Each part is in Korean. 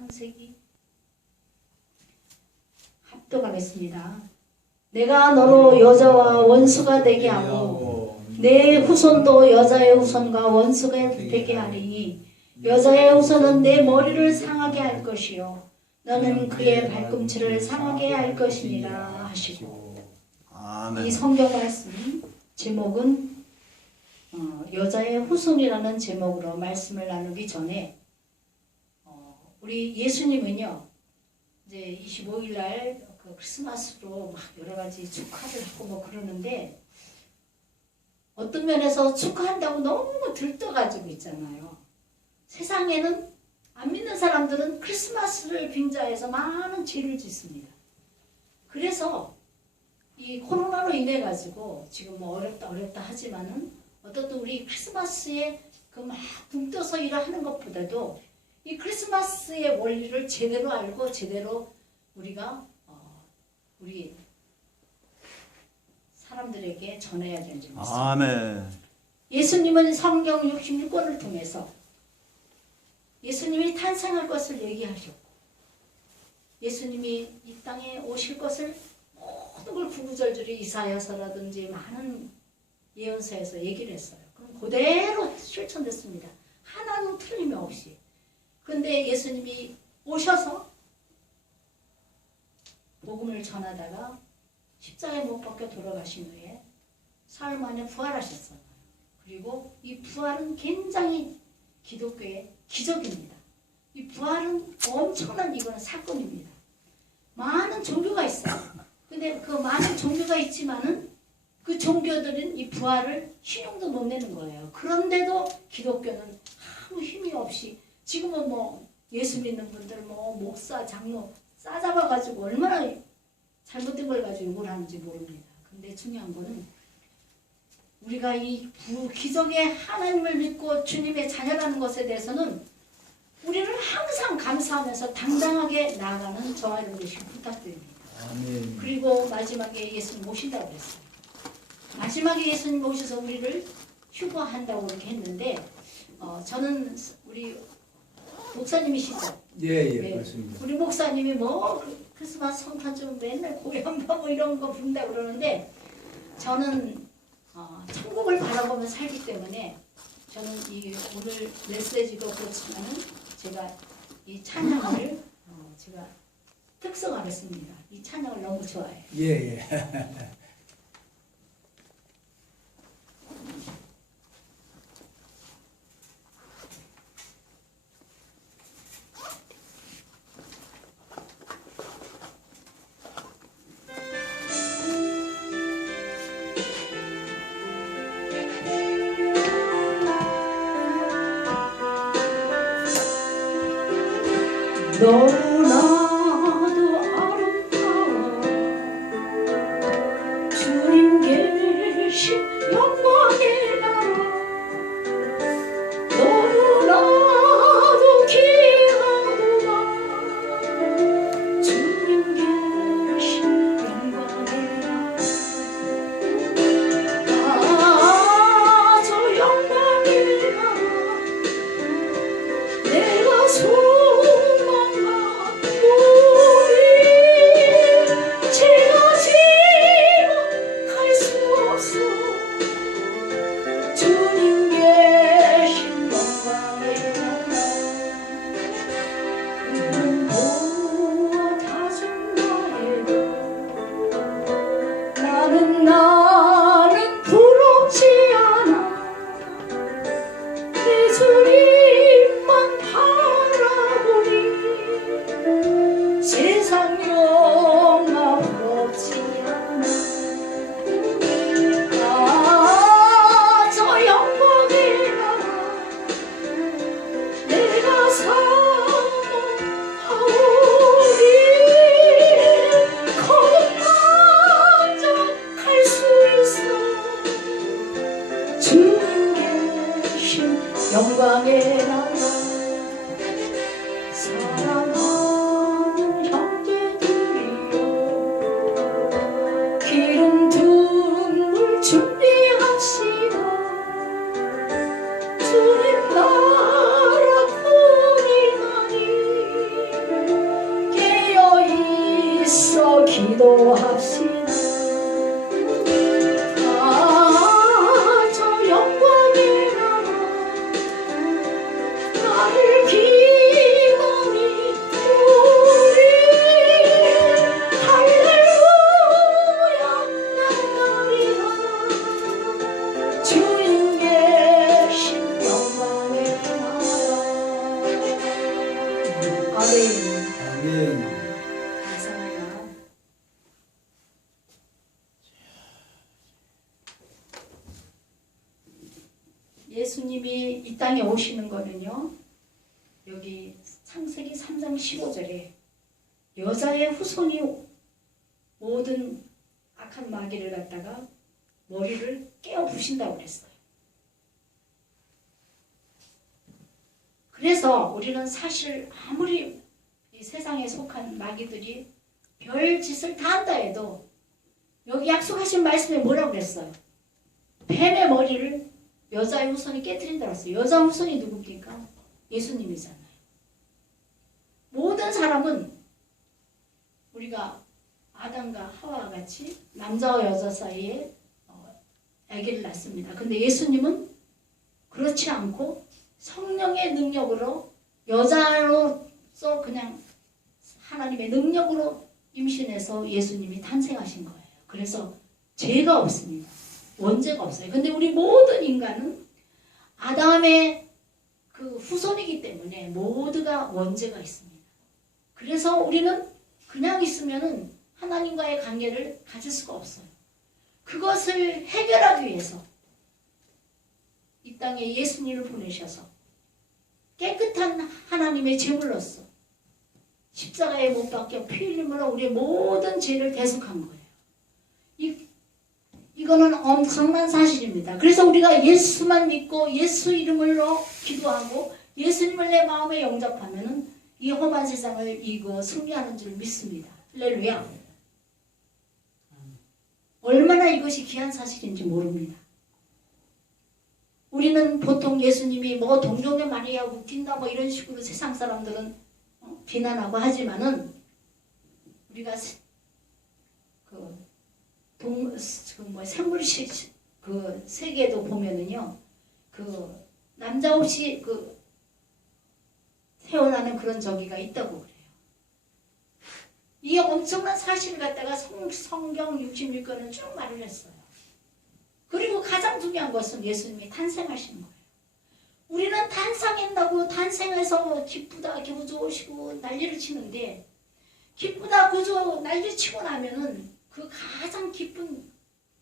창세기 합독하겠습니다. 내가 너로 여자와 원수가 되게 하고 내 후손도 여자의 후손과 원수가 되게 하리니 여자의 후손은 내 머리를 상하게 할 것이요 너는 그의 발꿈치를 상하게 할 것이니라 하시고. 아멘. 이 성경 말씀 제목은 여자의 후손이라는 제목으로 말씀을 나누기 전에 우리 예수님은요 이제 25일 날 크리스마스로 막 여러 가지 축하를 하고 뭐 그러는데 어떤 면에서 축하한다고 너무 들떠가지고 있잖아요. 세상에는 안 믿는 사람들은 크리스마스를 빙자해서 많은 죄를 짓습니다. 그래서 이 코로나로 인해 가지고 지금 뭐 어렵다 하지만은 어떻든 우리 크리스마스에 그 막 붕떠서 일을 하는 것보다도 이 크리스마스의 원리를 제대로 알고 제대로 우리가 우리 사람들에게 전해야 되는 점이 있습니다. 아멘. 예수님은 성경 66권을 통해서 예수님이 탄생할 것을 얘기하셨고 예수님이 이 땅에 오실 것을 모든 걸 구구절절히 이사야서라든지 많은 예언서에서 얘기를 했어요. 그럼 그대로 실천됐습니다. 하나도 틀림없이. 그런데 예수님이 오셔서 복음을 전하다가 십자가에 못 박혀 돌아가신 후에 사흘 만에 부활하셨어요. 그리고 이 부활은 굉장히 기독교의 기적입니다. 이 부활은 엄청난 이거는 사건입니다. 많은 종교가 있어요. 근데 그 많은 종교가 있지만은 그 종교들은 이 부활을 신용도 못 내는 거예요. 그런데도 기독교는 아무 힘이 없이 지금은 뭐 예수 믿는 분들 뭐 목사 장로 싸잡아가지고 얼마나 잘못된 걸 가지고 욕을 하는지 모릅니다. 근데 중요한 거는 우리가 이 기적의 하나님을 믿고 주님의 자녀라는 것에 대해서는 우리를 항상 감사하면서 당당하게 나아가는 저와 여러분 되시길 부탁드립니다. 아멘. 그리고 마지막에 예수님 오신다고 그랬어요. 마지막에 예수님 오셔서 우리를 휴거한다고 이렇게 했는데 저는 우리 목사님이시죠? 예, 네. 맞습니다. 우리 목사님이 뭐 크리스마스 성탄 좀 맨날 고향가 뭐 이런 거 부른다 그러는데 저는 천국을 바라보며 살기 때문에 저는 이 오늘 메시지도 그렇지만은 제가 이 찬양을 제가 특성하겠습니다. 이 찬양을 너무 좋아해요. 예, 예. 너무나도 아름다워 주님 계신 영광의 나라 너무나도 귀하도다 주님 계신 영광의 나라 저 영광의 나라 내가 나는 부럽지 않아 내 주님만 바라보니 세상 영화 부럽지 않아 저 영광의 나라 내가 사모하오니 거듭나자 갈 수 있어 주님 계신 영광의 나라 사랑하는 형제들이여 기름 두물 준비합시다 주님 나라 군인 기도리 우리 할렐루야 나가리라 주님 계신 영광의 나라. 아멘. 아멘. 감사합니다. 예수님이 이 땅에 오시는 거는요, 여기 창세기 3장 15절에 여자의 후손이 모든 악한 마귀를 갖다가 머리를 깨어 부신다고 그랬어요. 그래서 우리는 사실 아무리 이 세상에 속한 마귀들이 별 짓을 다 한다 해도 여기 약속하신 말씀에 뭐라고 그랬어요? 뱀의 머리를 여자의 후손이 깨뜨린다고 했어요. 여자 후손이 누굽니까? 예수님이잖아요. 모든 사람은 우리가 아담과 하와와 같이 남자와 여자 사이에 아기를 낳습니다. 근데 예수님은 그렇지 않고 성령의 능력으로 여자로서 그냥 하나님의 능력으로 임신해서 예수님이 탄생하신 거예요. 그래서 죄가 없습니다. 원죄가 없어요. 근데 우리 모든 인간은 아담의 그 후손이기 때문에 모두가 원죄가 있습니다. 그래서 우리는 그냥 있으면은 하나님과의 관계를 가질 수가 없어요. 그것을 해결하기 위해서 이 땅에 예수님을 보내셔서 깨끗한 하나님의 제물로서 십자가에 못 박혀 피 흘림으로 우리의 모든 죄를 대속한 거예요. 이거는 엄청난 사실입니다. 그래서 우리가 예수만 믿고 예수 이름으로 기도하고 예수님을 내 마음에 영접하면은 이 험한 세상을 이기고 승리하는 줄 믿습니다. 할렐루야. 얼마나 이것이 귀한 사실인지 모릅니다. 우리는 보통 예수님이 뭐 동정녀 마리아 웃긴다 뭐 이런 식으로 세상 사람들은 비난하고 하지만은 우리가 생물식 그 세계도 보면은요, 그 남자 없이 그 태어나는 그런 저기가 있다고 그래요. 이 엄청난 사실을 갖다가 성경 66권은 쭉 말을 했어요. 그리고 가장 중요한 것은 예수님이 탄생하시는 거예요. 우리는 탄생한다고 탄생해서 기쁘다 기쁘시고 난리를 치는데, 기쁘다 구조 난리 치고 나면은 그 가장 기쁜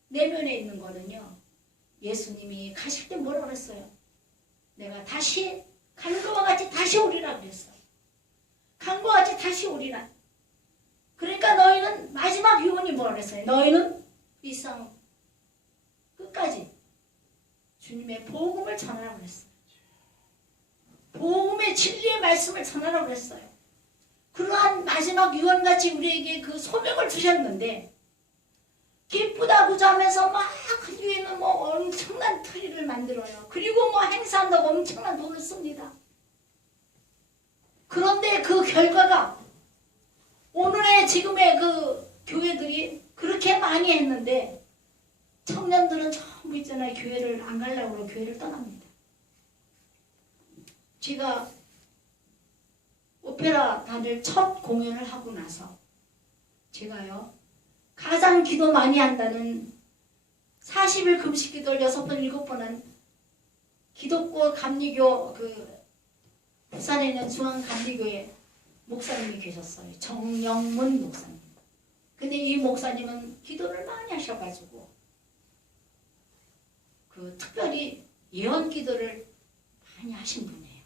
내면에 있는 거는요, 예수님이 가실 때 뭐라고 그랬어요? 내가 다시 간 것과 같이 다시 오리라 그랬어요. 간 것과 같이 다시 오리라. 그러니까 너희는 마지막 유언이 뭐라고 그랬어요? 너희는 이 세상 끝까지 주님의 복음을 전하라고 그랬어요. 복음의 진리의 말씀을 전하라고 그랬어요. 그러한 마지막 유언같이 우리에게 그 소명을 주셨는데, 기쁘다 구자하면서 막 그 뒤에는 뭐 엄청난 트리를 만들어요. 그리고 뭐 행사한다고 엄청난 돈을 씁니다. 그런데 그 결과가 오늘의 지금의 그 교회들이 그렇게 많이 했는데 청년들은 전부 있잖아요. 교회를 안 가려고 그러고 교회를 떠납니다. 제가 오페라 다들 첫 공연을 하고 나서 제가요, 가장 기도 많이 한다는 40일 금식 기도를 6번, 7번 한 기독교 감리교 부산에 있는 중앙감리교회 목사님이 계셨어요. 정영문 목사님. 근데 이 목사님은 기도를 많이 하셔가지고 특별히 예언 기도를 많이 하신 분이에요.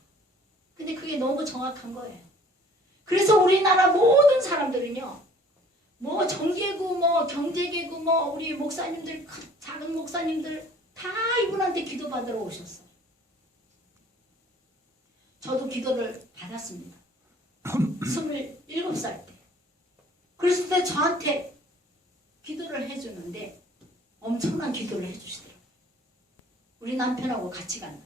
근데 그게 너무 정확한 거예요. 그래서 우리나라 모든 사람들은요, 뭐 정계구, 뭐 경제계구, 뭐 우리 목사님들, 작은 목사님들 다 이분한테 기도받으러 오셨어요. 저도 기도를 받았습니다. 27살 때. 그랬을 때 저한테 기도를 해주는데 엄청난 기도를 해주시더라고요. 우리 남편하고 같이 갔는데.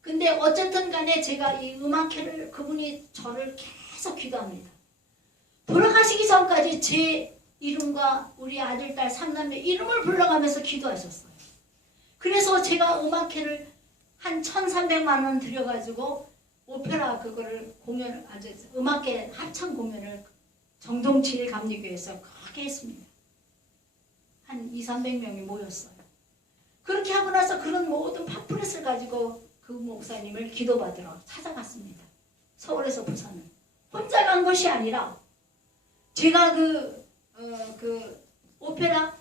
근데 어쨌든 간에 제가 이 음악회를, 그분이 저를 계속 기도합니다. 돌아가시기 전까지 제 이름과 우리 아들, 딸, 삼남매 이름을 불러가면서 기도하셨어요. 그래서 제가 음악회를 한 1,300만 원 들여가지고 오페라 그거를 공연을 아주 음악계 합창 공연을 정동칠 감리교에서 크게 했습니다. 한 200~300명이 모였어요. 그렇게 하고 나서 그런 모든 팜플렛을 가지고 그 목사님을 기도받으러 찾아갔습니다. 서울에서 부산을. 혼자 간 것이 아니라 제가 그 오페라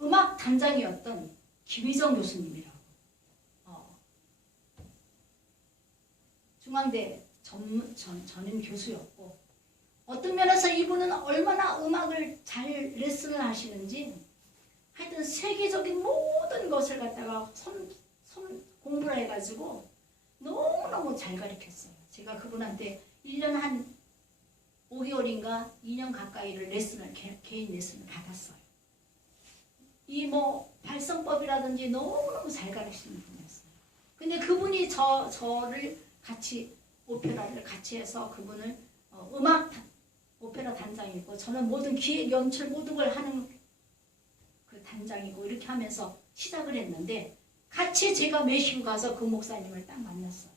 음악 단장이었던 김희정 교수님이라고 중앙대 전임 교수였고 어떤 면에서 이분은 얼마나 음악을 잘 레슨을 하시는지 하여튼 세계적인 모든 것을 갖다가 공부를 해가지고 너무너무 잘 가르쳤어요. 제가 그분한테 1년 한 5개월인가 2년 가까이를 개인 레슨을 받았어요. 이 발성법이라든지 너무너무 잘 가르치는 분이었어요. 근데 그분이 저를 같이 오페라를 같이 해서 그분을 오페라 단장이고 저는 모든 기획 연출 모든 걸 하는 그 단장이고 이렇게 하면서 시작을 했는데 같이 제가 메시고 가서 그 목사님을 딱 만났어요.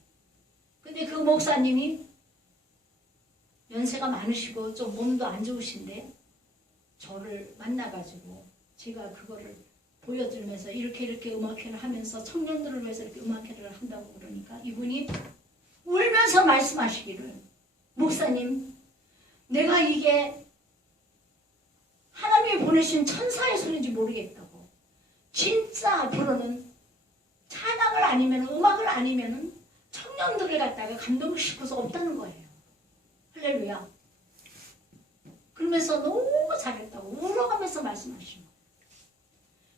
근데 그 목사님이 연세가 많으시고 좀 몸도 안 좋으신데 저를 만나가지고 제가 그거를 보여주면서 이렇게 음악회를 하면서 청년들을 위해서 이렇게 음악회를 한다고 그러니까 이분이 울면서 말씀하시기를 목사님 내가 이게 하나님이 보내신 천사의 소리인지 모르겠다고 진짜 앞으로는 찬양을 아니면 음악을 아니면 청년들을 갖다가 감동을 시킬 수 없다는 거예요. 할렐루야. 그러면서 너무 잘했다고 울어가면서 말씀하시는 거예요.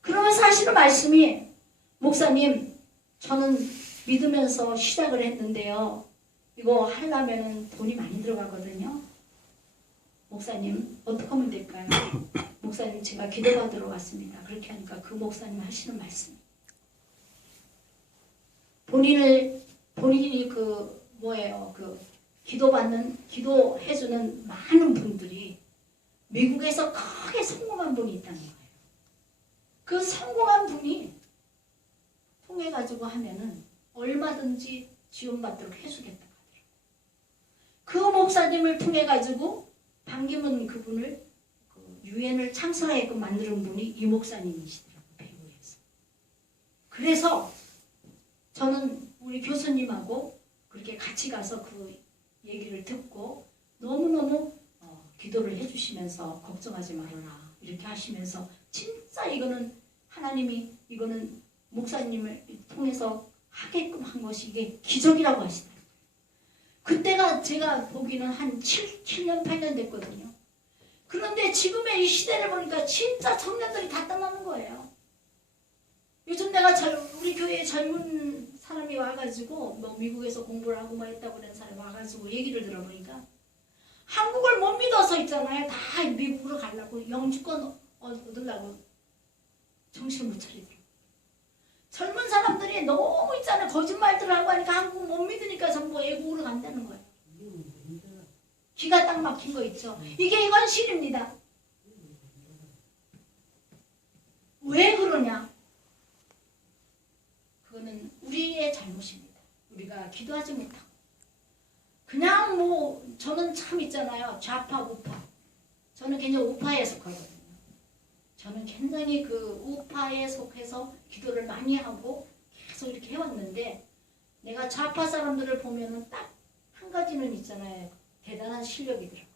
그러면서 하시는 말씀이 목사님 저는 믿으면서 시작을 했는데요. 이거 하려면 돈이 많이 들어가거든요. 목사님 어떻게 하면 될까요? 목사님 제가 기도받으러 왔습니다. 그렇게 하니까 그 목사님 하시는 말씀. 본인이 기도해주는 많은 분들이 미국에서 크게 성공한 분이 있다는 거예요. 그 성공한 분이 통해가지고 하면은 얼마든지 지원받도록 해주겠다고 하더라고요. 그 목사님을 통해가지고 반기문 그분을 유엔을 창설하게끔 만드는 분이 이 목사님이시더라고요. 배우에서. 그래서 저는 우리 교수님하고 그렇게 같이 가서 그 얘기를 듣고 너무너무 기도를 해주시면서 걱정하지 말아라 이렇게 하시면서 진짜 이거는 하나님이 이거는 목사님을 통해서 하게끔 한 것이 이게 기적이라고 하시더라고요. 그때가 제가 보기는 한 7년 8년 됐거든요. 그런데 지금의 이 시대를 보니까 진짜 청년들이 다 떠나는 거예요. 요즘 내가 우리 교회에 젊은 사람이 와가지고 미국에서 공부를 하고 했다고 그런 사람이 와가지고 얘기를 들어보니까 한국을 못 믿어서 있잖아요. 다 미국으로 가려고 영주권 얻으려고 정신을 못 차리더라고요. 젊은 사람들이 너무 있잖아요. 거짓말들을 하고 하니까 한국 못 믿으니까 전부 외국으로 간다는 거예요. 기가 딱 막힌 거 있죠. 이게 현실입니다. 왜 그러냐? 그거는 우리의 잘못입니다. 우리가 기도하지 못하고 그냥 저는 참 있잖아요. 좌파 우파. 저는 굉장히 우파에 속하거든요. 저는 굉장히 그 우파에 속해서 기도를 많이 하고 계속 이렇게 해왔는데 내가 좌파 사람들을 보면은 딱 한 가지는 있잖아요. 대단한 실력이더라고요.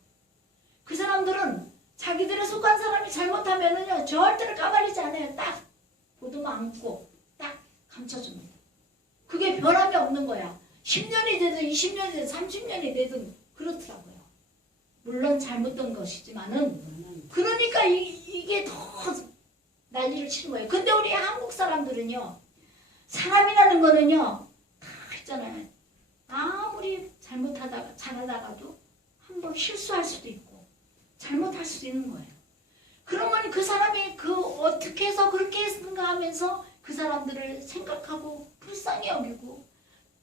그 사람들은 자기들의 속한 사람이 잘못하면은요 절대로 까발리지 않아요. 딱 보도만 안고 딱 감춰줍니다. 그게 변함이 없는 거야. 10년이 되든 20년이 되든 30년이 되든 그렇더라고요. 물론 잘못된 것이지만은 그러니까 이게 더 난리를 치는 거예요. 근데 우리 한국 사람들은요 사람이라는 거는요 다 있잖아요. 아무리 잘하다가도 한번 실수할 수도 있고 잘못할 수도 있는 거예요. 그러면 그 사람이 어떻게 해서 그렇게 했는가 하면서 그 사람들을 생각하고 불쌍히 여기고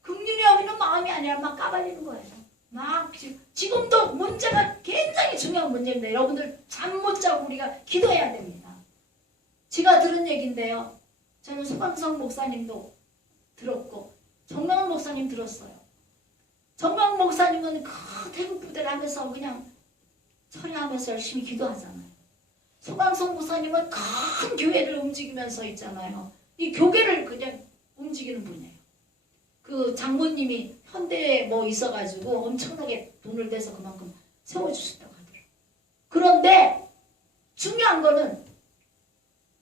긍휼히 여기는 마음이 아니라 막 까발리는 거예요. 막 지금도 문제가 굉장히 중요한 문제입니다. 여러분들 잠 못 자고 우리가 기도해야 됩니다. 제가 들은 얘기인데요. 저는 소강성 목사님도 들었고 정광훈 목사님 들었어요. 정광훈 목사님은 그 태국 부대를 하면서 그냥 처리하면서 열심히 기도하잖아요. 소강성 목사님은 큰 교회를 움직이면서 있잖아요. 이 교계를 그냥 움직이는 분이에요. 그 장모님이 현대에 뭐 있어가지고 엄청나게 돈을 내서 그만큼 세워주셨다고 하더라고요. 그런데 중요한 거는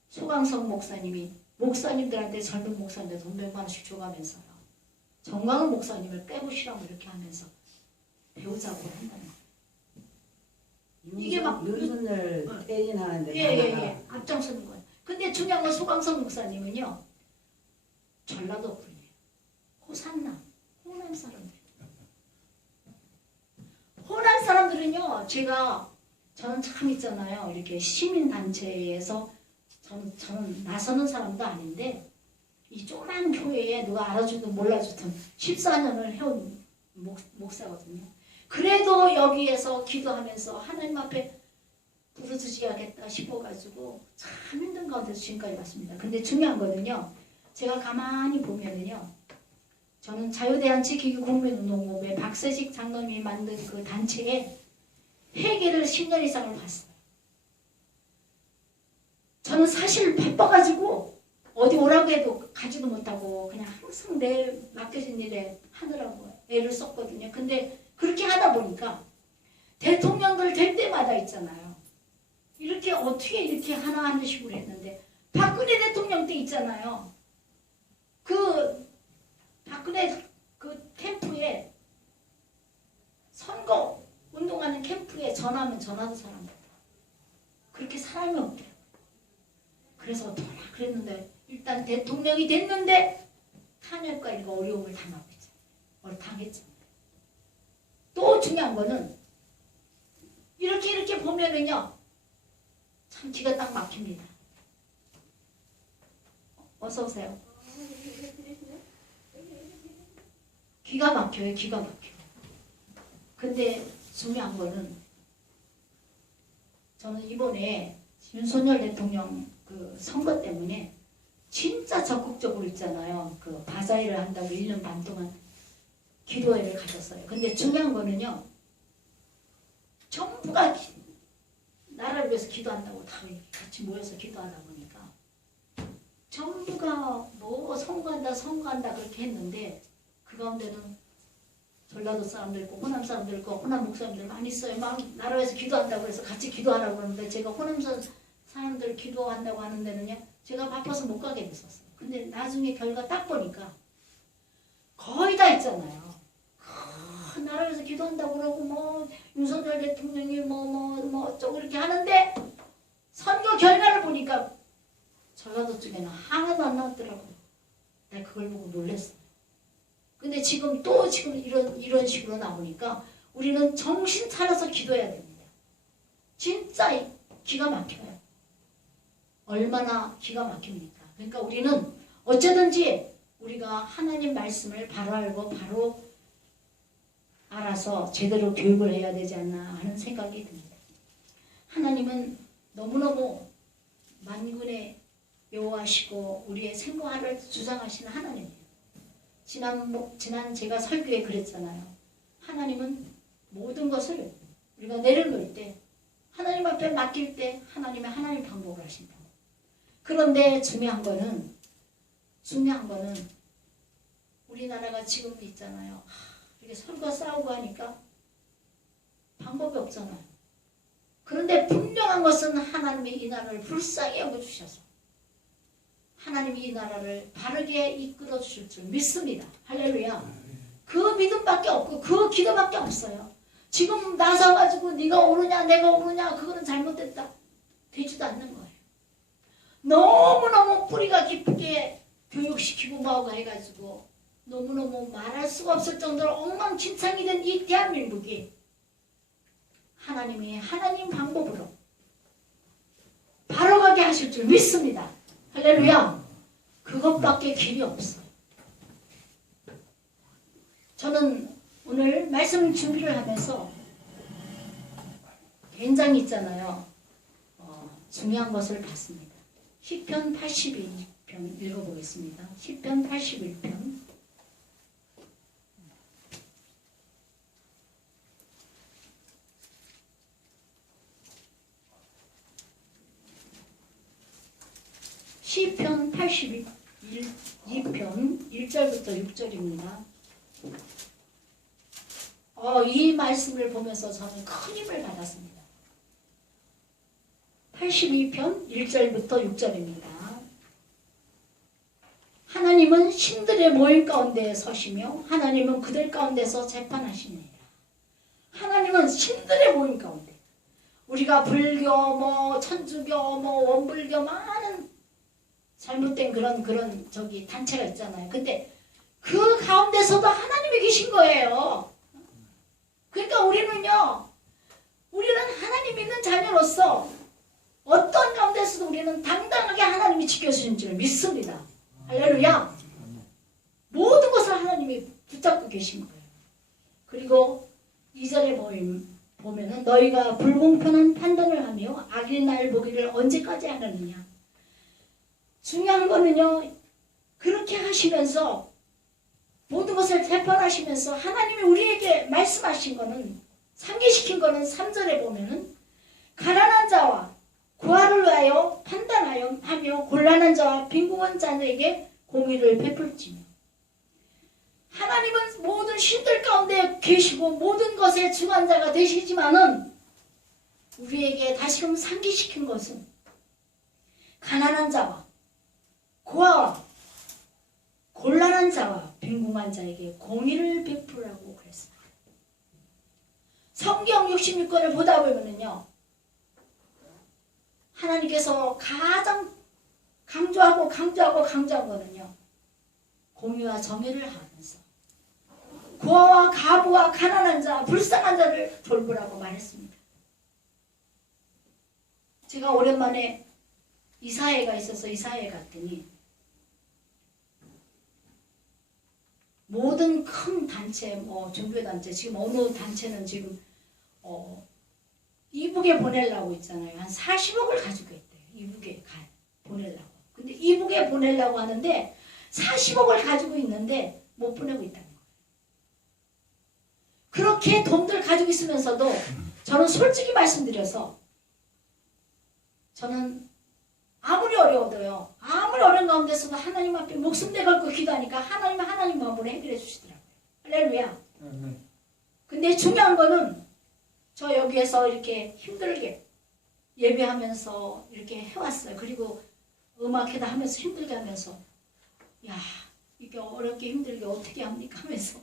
소강성 목사님이 목사님들한테 젊은 목사님들 돈 100만 원씩 줘가면서요. 정광훈 목사님을 빼보시라고 이렇게 하면서 배우자고 한다는 거예요. 이게 막 윤석열 때리나는데 예. 앞장서는 거예요. 근데 중요한 건 소강성 목사님은요. 전라도 분이에요. 호산남, 호남 사람들. 호남 사람들은요. 저는 참 있잖아요. 이렇게 시민단체에서 저는 나서는 사람도 아닌데 이 조그만 교회에 누가 알아주든 몰라주든 14년을 해온 목사거든요. 그래도 여기에서 기도하면서 하나님 앞에 부르짖어야겠다 싶어가지고 참 힘든 가운데서 지금까지 왔습니다. 근데 중요한 거는요. 제가 가만히 보면은요. 저는 자유대한체 기교국민운동본부의 박세식 장로님이 만든 그 단체에 회계를 10년 이상을 봤어요. 저는 사실 바빠가지고 어디 오라고 해도 가지도 못하고 그냥 항상 내 맡겨진 일에 하느라고 애를 썼거든요. 근데 그렇게 하다 보니까 대통령들 될 때마다 있잖아요. 이렇게 어떻게 이렇게 하나 하는 식으로 했는데 박근혜 대통령 때 있잖아요. 그 박근혜 그 캠프에 선거 운동하는 캠프에 전화하면 전화도 사람 없다. 그렇게 사람이 없더라고요. 그래서 어떡하나 그랬는데 일단 대통령이 됐는데 탄핵과 이거 어려움을 당했잖아요. 또 중요한 거는 이렇게 보면은요 참 기가 딱 막힙니다. 어서 오세요. 기가 막혀요. 기가 막혀. 근데 중요한 거는 저는 이번에 윤석열 대통령 그 선거 때문에 진짜 적극적으로 있잖아요. 그 바자회를 한다고 1년 반 동안 기도회를 가졌어요. 근데 중요한 거는요. 전부가 나라를 위해서 기도한다고 다 같이 모여서 기도하다 보니까 전부가 뭐 선거한다 그렇게 했는데 그 가운데는 전라도 사람들 있고 호남 사람들 있고 호남 목사님들 많이 있어요. 막 나라 위해서 기도한다고 해서 같이 기도하라고 그러는데 제가 호남 사람들 기도한다고 하는 데는요. 제가 바빠서 못 가게 됐었어요. 근데 나중에 결과 딱 보니까 거의 다 있잖아요. 나라 위해서 기도한다고 그러고 뭐 윤석열 대통령이 뭐 어쩌고 이렇게 하는데 선거 결과를 보니까 전라도 쪽에는 하나도 안 나왔더라고요. 내가 그걸 보고 놀랐어요. 근데 지금 이런 식으로 나오니까 우리는 정신 차려서 기도해야 됩니다. 진짜 기가 막혀요. 얼마나 기가 막힙니까? 그러니까 우리는 어쩌든지 우리가 하나님 말씀을 바로 알고 바로 알아서 제대로 교육을 해야 되지 않나 하는 생각이 듭니다. 하나님은 너무너무 만군의 여호와시고 우리의 생활을 주장하시는 하나님이에요. 지난 제가 설교에 그랬잖아요. 하나님은 모든 것을 우리가 내려놓을 때 하나님 앞에 맡길 때 하나님 방법을 하신다고. 그런데 중요한 거는 우리나라가 지금 있잖아요. 이렇게 서로가 싸우고 하니까 방법이 없잖아요. 그런데 분명한 것은 하나님이 이 나라를 불쌍히 여겨주셔서 하나님이 이 나라를 바르게 이끌어 주실 줄 믿습니다. 할렐루야. 그 믿음밖에 없고 그 기도밖에 없어요. 지금 나서가지고 네가 오르냐 내가 오르냐 그거는 잘못됐다. 되지도 않는 거예요. 너무너무 뿌리가 깊게 교육시키고 뭐하고 해가지고 너무너무 말할 수가 없을 정도로 엉망진창이 된 이 대한민국이 하나님이 하나님 방법으로 바로 가게 하실 줄 믿습니다. 할렐루야. 그것밖에 길이 없어요. 저는 오늘 말씀 준비를 하면서 굉장히 있잖아요. 중요한 것을 봤습니다. 시편 82편 읽어보겠습니다. 시편 81편 시편 82편 1절부터 6절입니다. 이 말씀을 보면서 저는 큰 힘을 받았습니다. 82편 1절부터 6절입니다. 하나님은 신들의 모임 가운데 서시며 하나님은 그들 가운데서 재판하시느니라. 하나님은 신들의 모임 가운데, 우리가 불교, 천주교, 원불교 많은 잘못된 그런 단체가 있잖아요. 근데 그 가운데서도 하나님이 계신 거예요. 그러니까 우리는 하나님 믿는 자녀로서 어떤 가운데서도 우리는 당당하게 하나님이 지켜주신 줄 믿습니다. 할렐루야. 모든 것을 하나님이 붙잡고 계신 거예요. 그리고 2절에 보면은 너희가 불공평한 판단을 하며 악인 날 보기를 언제까지 하느냐. 중요한 거는요, 그렇게 하시면서 모든 것을 재판하시면서 하나님이 우리에게 말씀하신 거는, 상기시킨 거는 3절에 보면은 가난한 자와 고아를 위하여 판단하여 하며 곤란한 자와 빈궁한 자에게 공의를 베풀지며. 하나님은 모든 신들 가운데 계시고 모든 것의 주관자가 되시지만은 우리에게 다시금 상기시킨 것은 가난한 자와 고아와 곤란한 자와 빈궁한 자에게 공의를 베풀라고 그랬습니다. 성경 66권을 보다 보면은요, 하나님께서 가장 강조하고 강조한 거는요, 공의와 정의를 하면서 고아와 가부와 가난한 자, 불쌍한 자를 돌보라고 말했습니다. 제가 오랜만에 이사회가 있어서 이사회 갔더니 모든 큰 단체, 종교단체, 지금 어느 단체는 지금 이북에 보내려고 있잖아요. 한 40억을 가지고 있대요. 이북에 보내려고. 근데 이북에 보내려고 하는데 40억을 가지고 있는데 못 보내고 있다는 거예요. 그렇게 돈들 가지고 있으면서도 저는 솔직히 말씀드려서 저는 아무리 어려워도요, 아무리 어려운 가운데서도 하나님 앞에 목숨 내걸고 기도하니까 하나님 마음으로 해결해 주시더라고요. 할렐루야. 근데 중요한 거는 저 여기에서 이렇게 힘들게 예배하면서 이렇게 해왔어요. 그리고 음악회다 하면서 힘들게 하면서, 야, 이게 어렵게 힘들게 어떻게 합니까 하면서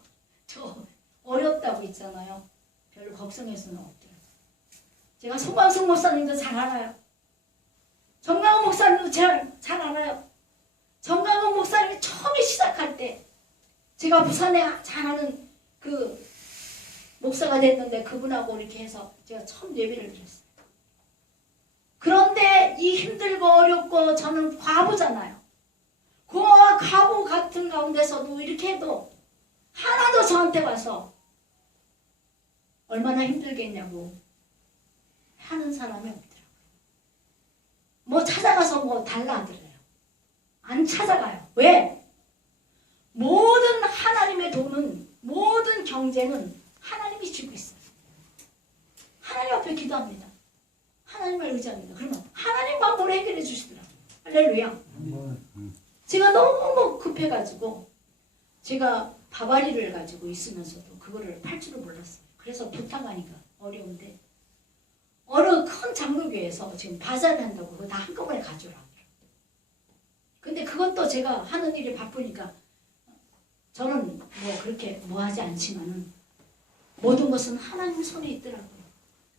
저 어렵다고 있잖아요. 별로 걱정해서는 없더라고요. 제가 송광숙 목사님도 잘 알아요. 정강훈 목사님도 잘 알아요. 정강훈 목사님이 처음에 시작할 때 제가 부산에 잘 아는 그 목사가 됐는데 그분하고 이렇게 해서 제가 처음 예배를 드렸어요. 그런데 이 힘들고 어렵고 저는 과부잖아요. 고아와 가부 같은 가운데서도 이렇게 해도 하나도 저한테 와서 얼마나 힘들겠냐고 하는 사람이 없더라고요. 찾아가서 달라 하더래요. 안 찾아가요. 왜? 모든 하나님의 돈은, 모든 경제는 하나님이 쥐고 있어요. 하나님 앞에 기도합니다. 하나님을 의지합니다. 그러면 하나님 방법으로 해결해 주시더라고요. 할렐루야. 제가 너무 급해가지고 제가 바바리를 가지고 있으면서도 그거를 팔 줄을 몰랐어요. 그래서 부탁하니까 어려운데 어느 큰 장로교회에서 지금 바자를 한다고 그거 다 한꺼번에 가져라. 근데 그것도 제가 하는 일이 바쁘니까 저는 그렇게 하지 않지만은 모든 것은 하나님 손에 있더라고요.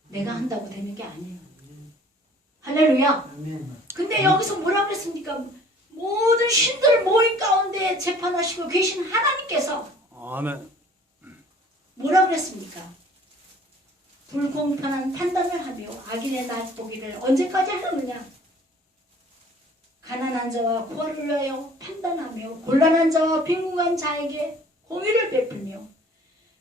내가 한다고 되는 게 아니에요. 할렐루야. 근데 여기서 뭐라 그랬습니까? 모든 신들 모임 가운데 재판하시고 계신 하나님께서 아멘. 뭐라 그랬습니까? 불공평한 판단을 하며 악인의 날 보기를 언제까지 하느냐? 가난한 자와 고아를 위하여 판단하며 곤란한 자와 빈궁한 자에게 공의를 베풀며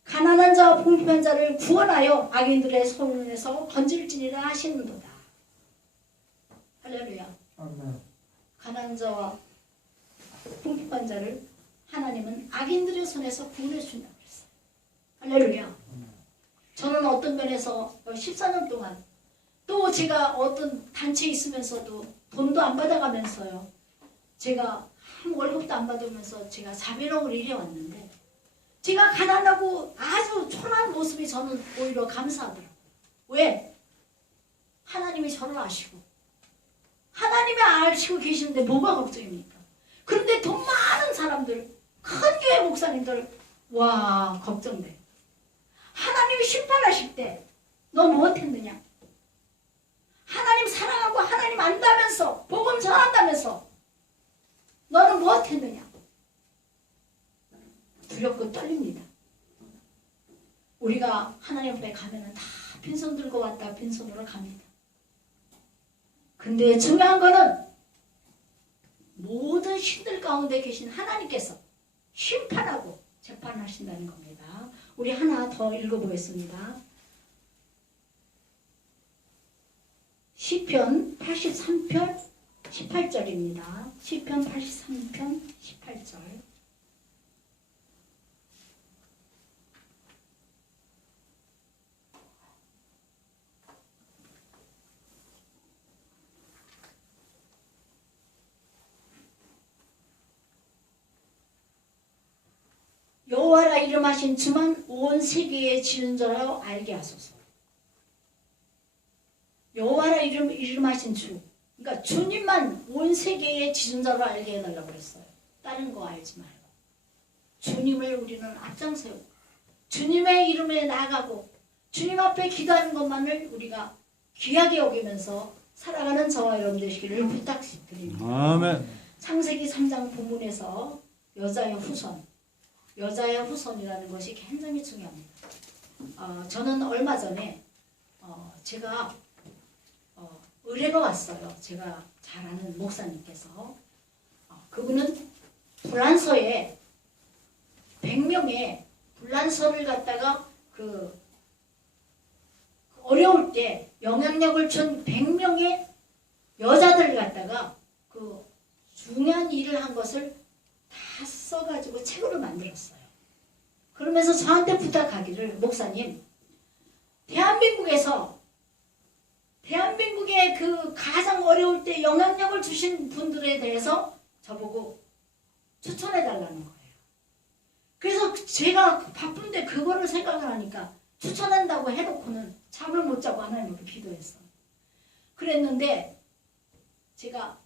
가난한 자와 불평한 자를 구원하여 악인들의 손에서 건질지니라 하시는도다. 할렐루야. 가난한 자와 불평한 자를 하나님은 악인들의 손에서 구원해 준다고 그랬어요. 할렐루야. 저는 어떤 면에서 14년 동안 또 제가 어떤 단체에 있으면서도 돈도 안 받아가면서요. 제가 한 월급도 안 받으면서 제가 자비력을 일해왔는데 제가 가난하고 아주 초라한 모습이 저는 오히려 감사하더라고요. 왜? 하나님이 저를 아시고 하나님이 아시고 계시는데 뭐가 걱정입니까? 그런데 돈 많은 사람들, 큰 교회 목사님들 와 걱정돼. 하나님이 심판하실 때 너 무엇했느냐? 하나님 사랑하고 하나님 안다면서 복음 전한다면서 너는 무엇했느냐? 두렵고 떨립니다. 우리가 하나님 앞에 가면은 다 빈손 들고 왔다 빈손으로 갑니다. 근데 중요한 거는 모든 신들 가운데 계신 하나님께서 심판하고 재판하신다는 겁니다. 우리 하나 더 읽어보겠습니다. 시편 83편 18절입니다. 시편 83편 18절. 여호와라 이름하신 주만 온 세계에 지은 자라 알게 하소서. 여호와라 이름하신 주, 그러니까 주님만 온 세계에 지은 자로 알게 해달라고 그랬어요. 다른 거 알지 말고 주님을 우리는 앞장세우고 주님의 이름에 나아가고 주님 앞에 기도하는 것만을 우리가 귀하게 여기면서 살아가는 저와 여러분 되시기를 부탁드립니다. 아멘. 창세기 3장 본문에서 여자의 후손이라는 것이 굉장히 중요합니다. 저는 얼마 전에 제가 의뢰가 왔어요. 제가 잘 아는 목사님께서 그분은 불란서에 100명의 불란서를 갖다가 그 어려울 때 영향력을 준 100명의 여자들을 갖다가 그 중요한 일을 한 것을 다 써가지고 책으로 만들었어요. 그러면서 저한테 부탁하기를 목사님 대한민국의 그 가장 어려울 때 영향력을 주신 분들에 대해서 저보고 추천해달라는 거예요. 그래서 제가 바쁜데 그거를 생각을 하니까 추천한다고 해놓고는 잠을 못 자고 하나님께 기도했어요. 그랬는데 제가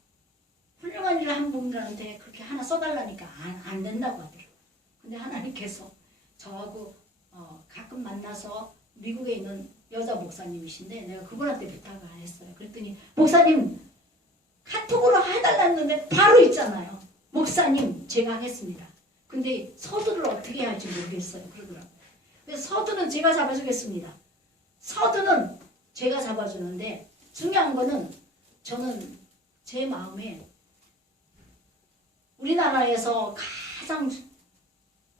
훌륭한 일을 한 분들한테 그렇게 하나 써달라니까 안 된다고 하더라고요. 근데 하나님께서 저하고 가끔 만나서 미국에 있는 여자 목사님이신데 내가 그분한테 부탁을 했어요. 그랬더니 목사님 카톡으로 해달라는데 바로 있잖아요. 목사님 제가 하겠습니다. 근데 서두를 어떻게 해야 할지 모르겠어요. 그러더라고요. 그래서 서두는 제가 잡아주겠습니다. 서두는 제가 잡아주는데 중요한 거는 저는 제 마음에 우리나라에서 가장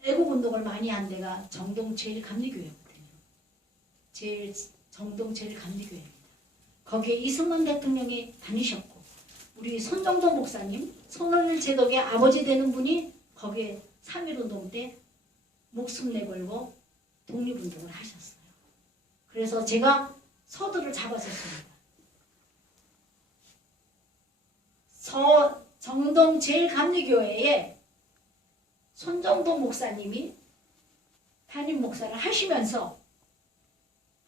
애국운동을 많이 한 데가 정동 제1감리교회거든요. 정동 제1감리교회입니다. 거기에 이승만 대통령이 다니셨고 우리 손정동 목사님, 손원일 제독의 아버지 되는 분이 거기에 3.1운동 때 목숨 내걸고 독립운동을 하셨어요. 그래서 제가 서두를 잡아줬습니다. 정동 제1감리교회에 손정동 목사님이 담임 목사를 하시면서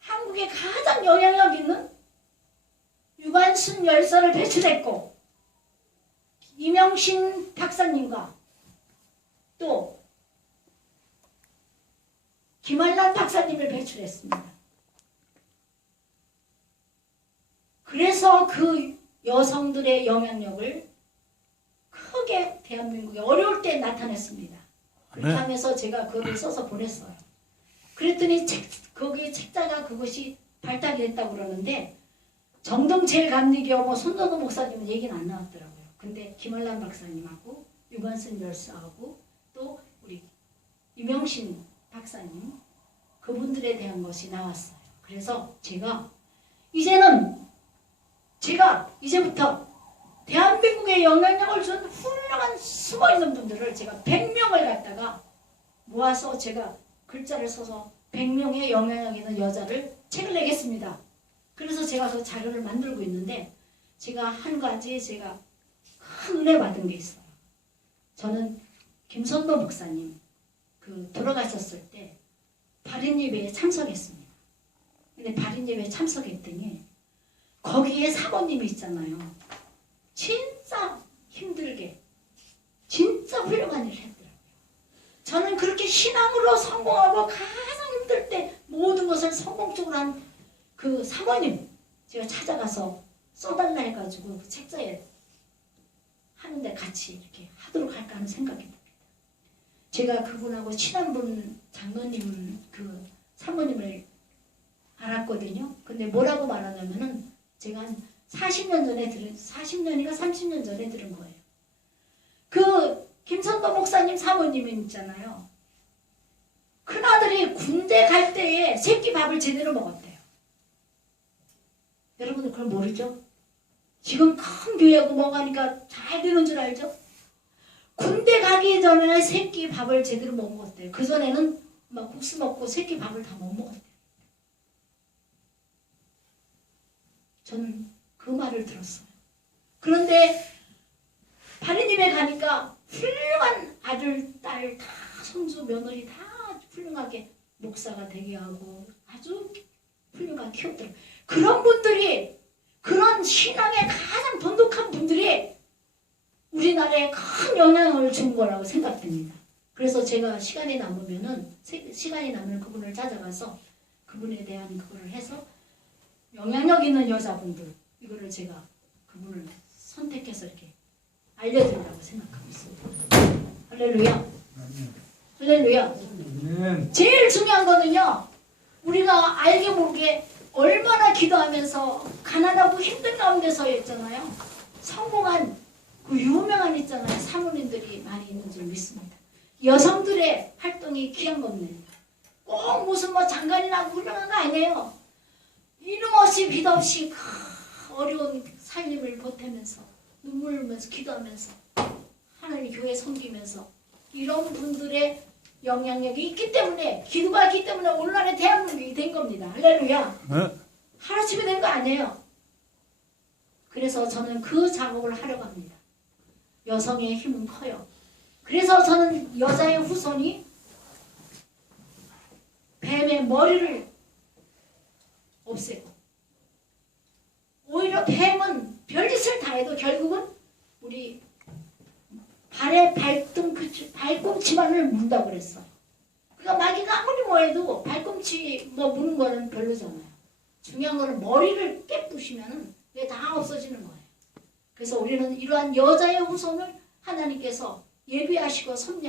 한국에 가장 영향력 있는 유관순 열사를 배출했고 이명신 박사님과 또 김한란 박사님을 배출했습니다. 그래서 그 여성들의 영향력을 크게 대한민국에 어려울 때 나타냈습니다. 그렇게 네. 하면서 제가 그걸 써서 보냈어요. 그랬더니 거기 책자가 그것이 발달이 됐다고 그러는데 정동 제1감리교 뭐 손정도 목사님은 얘기는 안 나왔더라고요. 근데 김한란 박사님하고 유관순 열사하고 또 우리 이명신 박사님 그분들에 대한 것이 나왔어요. 그래서 제가 이제부터 대한민국에 영향력을 준 훌륭한 숨어있는 분들을 제가 100명을 갖다가 모아서 제가 글자를 써서 100명의 영향력 있는 여자를 책을 내겠습니다. 그래서 제가 그 자료를 만들고 있는데 제가 한 가지 제가 큰 은혜 받은 게 있어요. 저는 김선도 목사님 돌아가셨을 때 발인 예배에 참석했습니다. 근데 발인 예배에 참석했더니 거기에 사모님이 있잖아요. 진짜 힘들게 진짜 훌륭한 일을 했더라고요. 저는 그렇게 신앙으로 성공하고 가장 힘들 때 모든 것을 성공적으로 한 그 사모님 제가 찾아가서 써달라 해가지고 그 책자에 하는데 같이 이렇게 하도록 할까 하는 생각이 듭니다. 제가 그분하고 친한 분 장로님 그 사모님을 알았거든요. 근데 뭐라고 말하냐면은 제가 한 40년인가 30년 전에 들은 거예요. 그 김선도 목사님 사모님 있잖아요. 큰아들이 군대 갈 때에 새끼 밥을 제대로 먹었대요. 여러분들 그걸 모르죠? 지금 큰 교회하고 뭐 가니까 잘 되는 줄 알죠? 군대 가기 전에 새끼 밥을 제대로 못 먹었대요. 그전에는 막 국수 먹고 새끼 밥을 다 못 먹었대요. 저는 그 말을 들었어요. 그런데 바리님에 가니까 훌륭한 아들, 딸, 다 손주, 며느리 다 훌륭하게 목사가 되게 하고 아주 훌륭하게 키웠더라고요. 그런 분들이, 그런 신앙에 가장 돈독한 분들이 우리나라에 큰 영향을 준 거라고 생각됩니다. 그래서 제가 시간이 남으면 그분을 찾아가서 그분에 대한 그거를 해서 영향력 있는 여자분들, 이거를 제가 그분을 선택해서 이렇게 알려드리라고 생각하고 있습니다. 할렐루야. 할렐루야. 제일 중요한 거는요, 우리가 알게 모르게 얼마나 기도하면서 가난하고 힘든 가운데서였잖아요. 성공한 그 유명한 있잖아요. 사모님들이 많이 있는 줄 믿습니다. 여성들의 활동이 귀한 겁니다. 꼭 무슨 뭐 장관이나 훌륭한 거 아니에요. 이름 없이 빛 없이 어려운 살림을 보태면서 눈물 흘리면서 기도하면서 하나님 교회 섬기면서 이런 분들의 영향력이 있기 때문에, 기도가 있기 때문에 오늘날의 대한민국이 된 겁니다. 할렐루야. 네. 하루아침에 된 거 아니에요. 그래서 저는 그 작업을 하려고 합니다. 여성의 힘은 커요. 그래서 저는 여자의 후손이 뱀의 머리를 없애고, 오히려 뱀은 별짓을 다 해도 결국은 우리 발에 발꿈치만을 문다고 그랬어요. 그러니까 마귀가 아무리 뭐 해도 발꿈치 뭐 무는 거는 별로잖아요. 중요한 거는 머리를 깨부시면은 그게 다 없어지는 거예요. 그래서 우리는 이러한 여자의 후손을 하나님께서 예비하시고 섭리